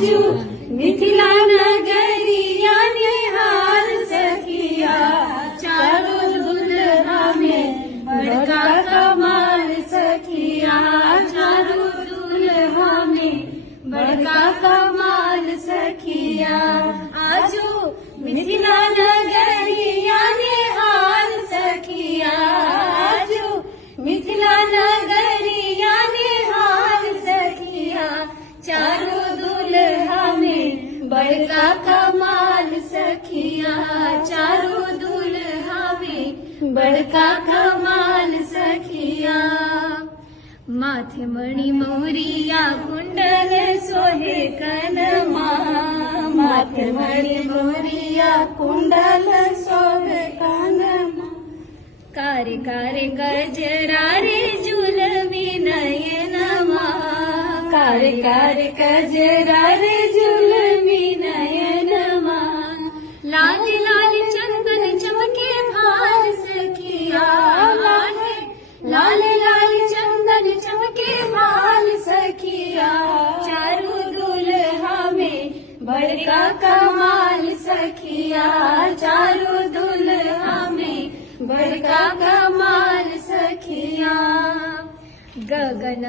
आजू मिथिला नगरिया निहार सखिया चारों दुल्हा में बड़का कमाल सखिया चारों दुल्हा में बड़का कमाल सखिया आजू मिथिला नगरिया निहार सखिया आजू मिथिला नगरिया निहार सखिया चारों दुल्हा में बड़का कमाल सखिया चारों दुल्हा में बड़का कमाल सखिया माथे मणि मोरिया कुंडल सोहे कनमा माथे मणि मोरिया कुंडल सोहे कनमा कारे कारे गजरा रे जुलमी नयनमा कारे कारे गजरा रे जुलमी नयनमा लाल लाल चंदन चमके भाल सखिया लाल लाल चंदन चमके भाल सखिया चारों दुल्हा में बड़का कमाल सखिया चारों दुल्हा में बड़का कमाल सखिया गगन